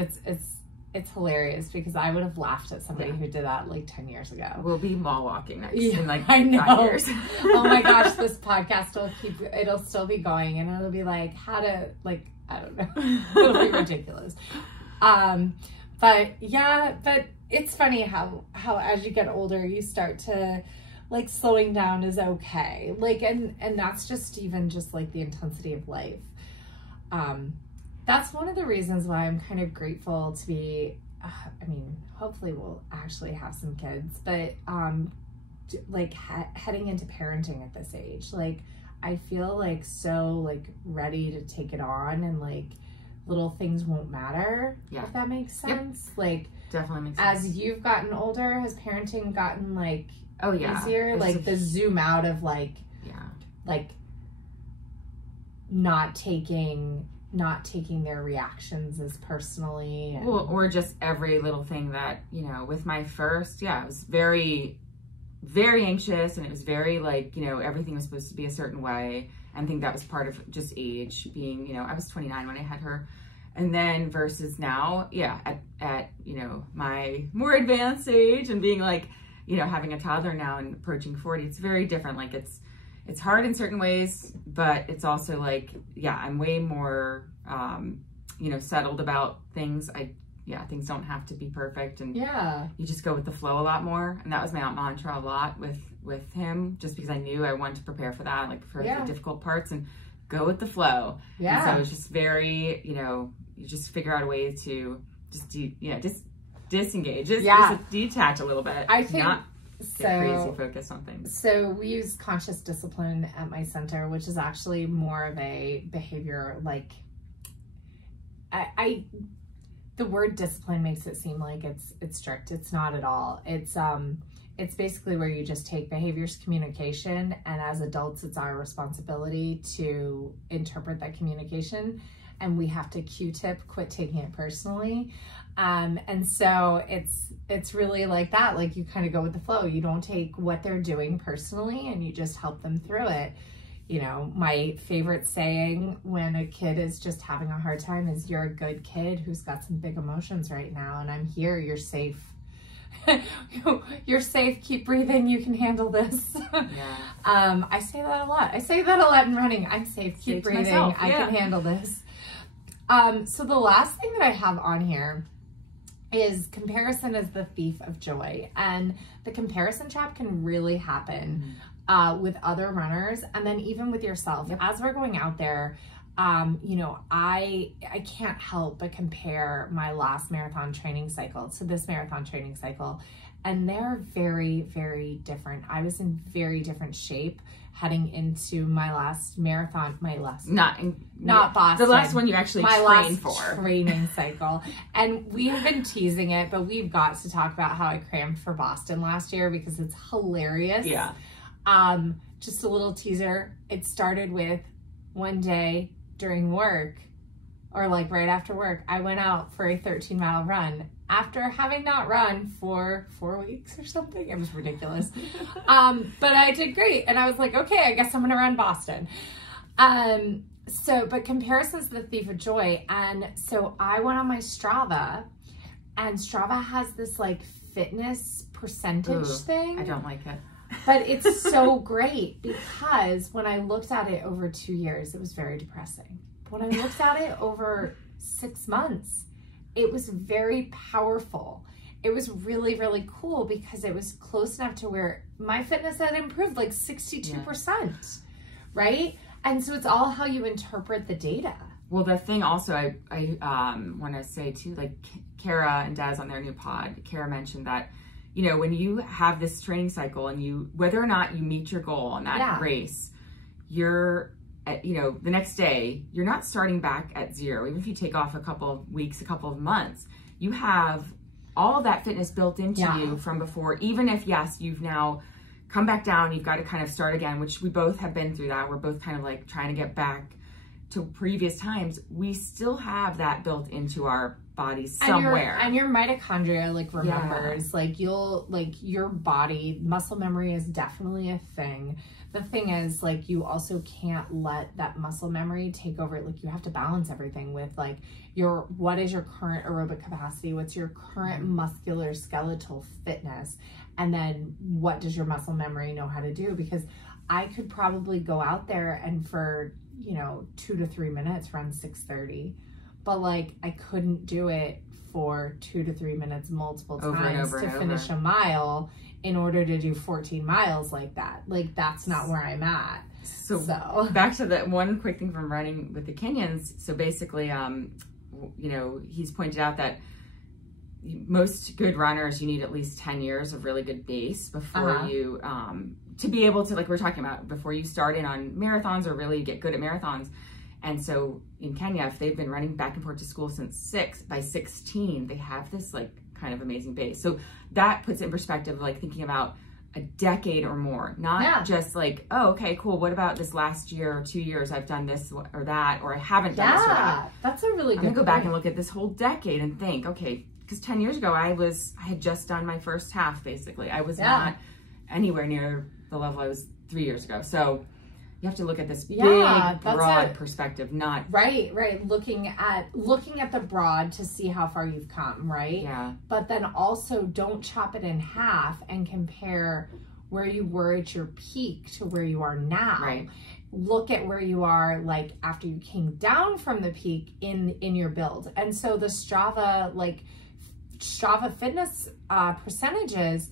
it's hilarious because I would have laughed at somebody who did that like 10 years ago. We'll be mall walking next in like 5 years. Oh my gosh, this podcast it'll still be going, and it'll be like how to, like, I don't know. It'll be ridiculous. But it's funny how as you get older you start to like slowing down is okay. Like and that's just even just like the intensity of life. That's one of the reasons why I'm kind of grateful to be, hopefully we'll actually have some kids, but like heading into parenting at this age, like I feel like so like ready to take it on, and like little things won't matter, if that makes sense. Like definitely makes sense. As you've gotten older, has parenting gotten like easier? It's like the zoom out of like not taking their reactions as personally, and or just every little thing that, with my first, it was very, very anxious, and it was very like, everything was supposed to be a certain way. And I think that was part of just age being, I was 29 when I had her. And then versus now, at my more advanced age and being like, having a toddler now and approaching 40, it's very different. Like it's hard in certain ways, but it's also like, I'm way more you know, settled about things. Things don't have to be perfect, and you just go with the flow a lot more. And that was my mantra a lot with him, just because I knew I wanted to prepare for that, like prepare for the difficult parts and go with the flow. And so it was just very, you know, you just figure out a way to just disengage, just detach a little bit. I think not get crazy focused on things. So we use conscious discipline at my center, which is actually more of a behavior, like the word discipline makes it seem like it's strict. It's not at all. It's basically where you just take behaviors communication, and as adults, it's our responsibility to interpret that communication, and we have to Q-tip, quit taking it personally. And so it's really like that. Like, you kind of go with the flow. You don't take what they're doing personally, and you just help them through it. You know, my favorite saying when a kid is just having a hard time is, "You're a good kid who's got some big emotions right now, and I'm here. You're safe. You're safe. Keep breathing. You can handle this." I say that a lot. I say that a lot in running. I'm safe. Keep breathing. Myself. I can handle this. So the last thing that I have on here is comparison is the thief of joy. And the comparison trap can really happen with other runners, and then even with yourself. As we're going out there, you know, I can't help but compare my last marathon training cycle to this marathon training cycle, and they're very, very different. I was in very different shape heading into my last marathon, not Boston. The last one you actually trained for. Training cycle. And we have been teasing it, but we've got to talk about how I crammed for Boston last year because it's hilarious. Yeah. Just a little teaser. It started with one day during work, or like right after work, I went out for a 13-mile run after having not run for 4 weeks or something. It was ridiculous. But I did great. And I was like, okay, I guess I'm going to run Boston. But comparison's the thief of joy. And so I went on my Strava, and Strava has this like fitness percentage thing. I don't like it. But it's so great, because when I looked at it over 2 years, it was very depressing. When I looked at it over 6 months, it was very powerful. It was really, really cool, because it was close enough to where my fitness had improved like 62%, right? And so it's all how you interpret the data. Well, the thing also I want to say too, like Kara and Daz on their new pod, Kara mentioned that, you know, when you have this training cycle and whether or not you meet your goal on that race, you're, you know, the next day, you're not starting back at zero. Even if you take off a couple of weeks, a couple of months, you have all of that fitness built into you from before. Even if, yes, you've now come back down, you've got to kind of start again, which we both have been through that. We're both kind of like trying to get back to previous times. We still have that built into our bodies somewhere. And your mitochondria like remembers, like your body, muscle memory is definitely a thing. The thing is, like, you also can't let that muscle memory take over. Like, you have to balance everything with like what is your current aerobic capacity? What's your current muscular skeletal fitness? And then what does your muscle memory know how to do? Because I could probably go out there and for, you know, 2 to 3 minutes run 6:30. But like, I couldn't do it for 2 to 3 minutes multiple times to finish a mile in order to do 14 miles like that. Like, that's not where I'm at. So back to the one quick thing from running with the Kenyans. So basically, you know, he's pointed out that most good runners, you need at least 10 years of really good base before you, to be able to, like we're talking about, before you start in on marathons or really get good at marathons. And so in Kenya, if they've been running back and forth to school since by 16, they have this like kind of amazing base. So that puts it in perspective, like thinking about a decade or more, not just like, oh, okay, cool. What about this last year or 2 years? I've done this or that, or I haven't done this or that. That's a really good I'm gonna go back and look at this whole decade and think, okay, because 10 years ago, I had just done my first half, basically. I was not anywhere near the level I was 3 years ago. So you have to look at this big, broad perspective, not right. Looking at the broad to see how far you've come, right? Yeah. But then also don't chop it in half and compare where you were at your peak to where you are now. Right. look at where you are like after you came down from the peak in your build. And so the Strava fitness percentages,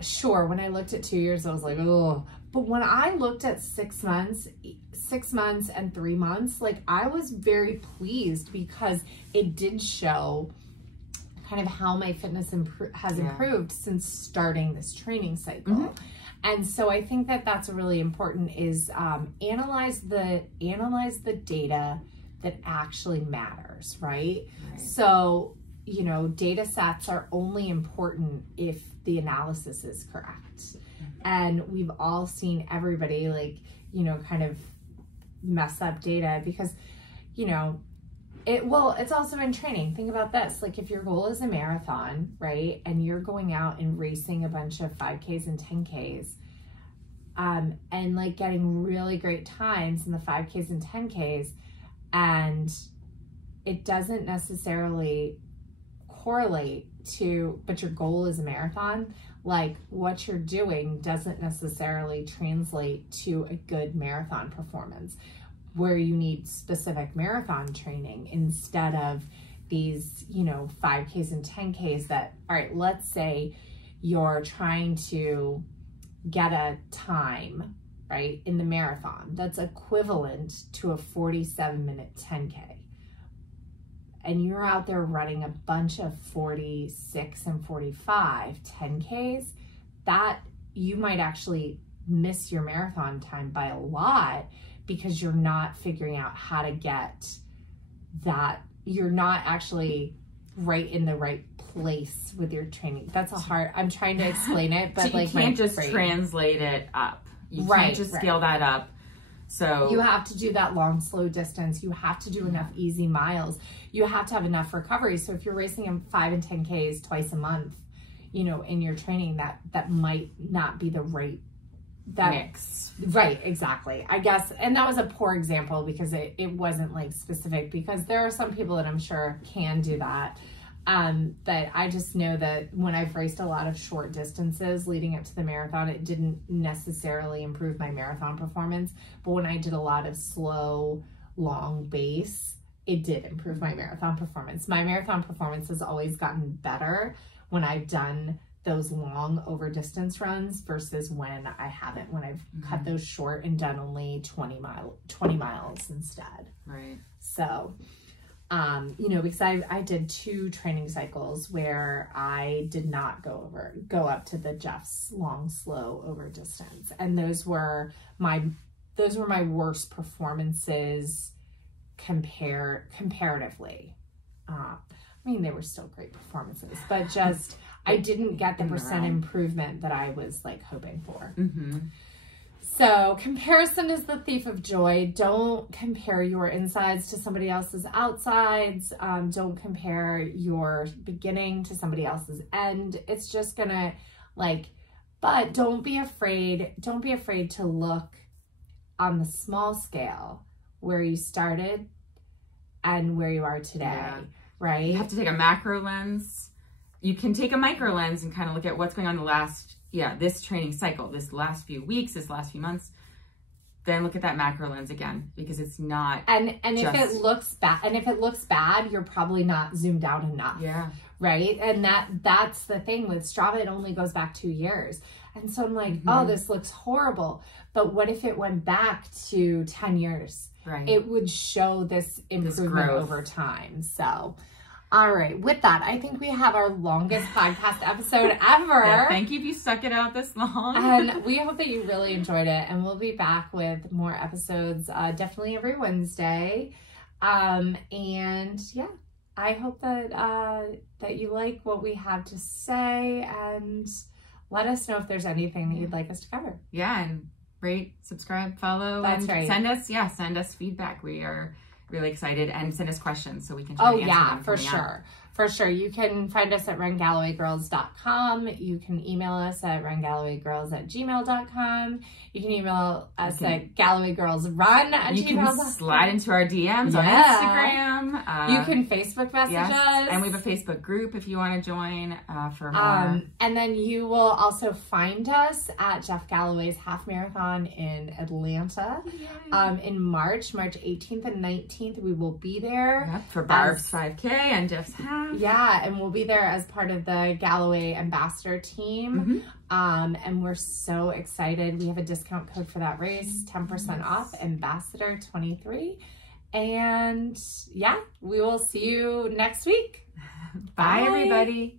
sure, when I looked at 2 years, I was like, oh, but when I looked at 6 months and 3 months, like I was very pleased because it did show kind of how my fitness has improved since starting this training cycle. Mm-hmm. And so I think that that's really important, is analyze the data that actually matters, right? So, you know, data sets are only important if the analysis is correct. Mm-hmm. And we've all seen everybody, like, you know, kind of mess up data because, you know, it's also in training. Think about this. Like if your goal is a marathon, right? And you're going out and racing a bunch of 5Ks and 10Ks, and like getting really great times in the 5Ks and 10Ks, and it doesn't necessarily correlate to, but your goal is a marathon, like what you're doing doesn't necessarily translate to a good marathon performance, where you need specific marathon training instead of these, you know, 5Ks and 10Ks that, all right, let's say you're trying to get a time, right, in the marathon that's equivalent to a 47-minute 10K. And you're out there running a bunch of 46 and 45 10Ks, that you might actually miss your marathon time by a lot, because you're not figuring out how to get that. You're not actually right in the right place with your training. That's a hard, I'm trying to explain it, but so you can't just translate it up. You can't just scale that up. So you have to do that long, slow distance. You have to do enough easy miles. You have to have enough recovery. So if you're racing in 5 and 10Ks twice a month, you know, in your training, that might not be the right mix. Right, exactly. I guess, and that was a poor example because it wasn't like specific, because there are some people that I'm sure can do that. But I just know that when I've raced a lot of short distances leading up to the marathon, it didn't necessarily improve my marathon performance. But when I did a lot of slow, long base, it did improve my marathon performance. My marathon performance has always gotten better when I've done those long over distance runs versus when I haven't, when I've cut those short and done only 20 miles instead. Right. So, you know, because I did 2 training cycles where I did not go up to the Jeff's long, slow over distance. And those were my worst performances comparatively. I mean, they were still great performances, but just, I didn't get the percent improvement that I was like hoping for. Mm-hmm. So comparison is the thief of joy. Don't compare your insides to somebody else's outsides. Don't compare your beginning to somebody else's end. It's just gonna but don't be afraid to look on the small scale where you started and where you are today, right? You have to take a macro lens. You can take a micro lens and kind of look at what's going on this training cycle, this last few weeks, this last few months. Then look at that macro lens again, because it's not. And if it looks bad, you're probably not zoomed out enough. Yeah. Right. And that's the thing with Strava. It only goes back 2 years. And so I'm like, oh, this looks horrible. But what if it went back to 10 years? Right. It would show this improvement over time. So, all right. With that, I think we have our longest podcast episode ever. Yeah, thank you if you stuck it out this long. And we hope that you really enjoyed it. And we'll be back with more episodes definitely every Wednesday. And yeah, I hope that you like what we have to say, and let us know if there's anything that you'd like us to cover. Yeah, and rate, subscribe, follow. That's right. Send us feedback. We are really excited, and send us questions so we can try to answer them. For sure. For sure. You can find us at RunGallowayGirls.com. You can email us at RunGallowayGirls@gmail.com. You can email us at GallowayGirlsRun@gmail.com. You can slide into our DMs on Instagram. You can Facebook message us. And we have a Facebook group if you want to join for more. And then you will also find us at Jeff Galloway's Half Marathon in Atlanta in March 18th and 19th. We will be there. Yep, for Barb's 5K and Jeff's half. Yeah, and we'll be there as part of the Galloway Ambassador team. And we're so excited. We have a discount code for that race, 10% off, Ambassador 23. And yeah, we will see you next week. Bye everybody.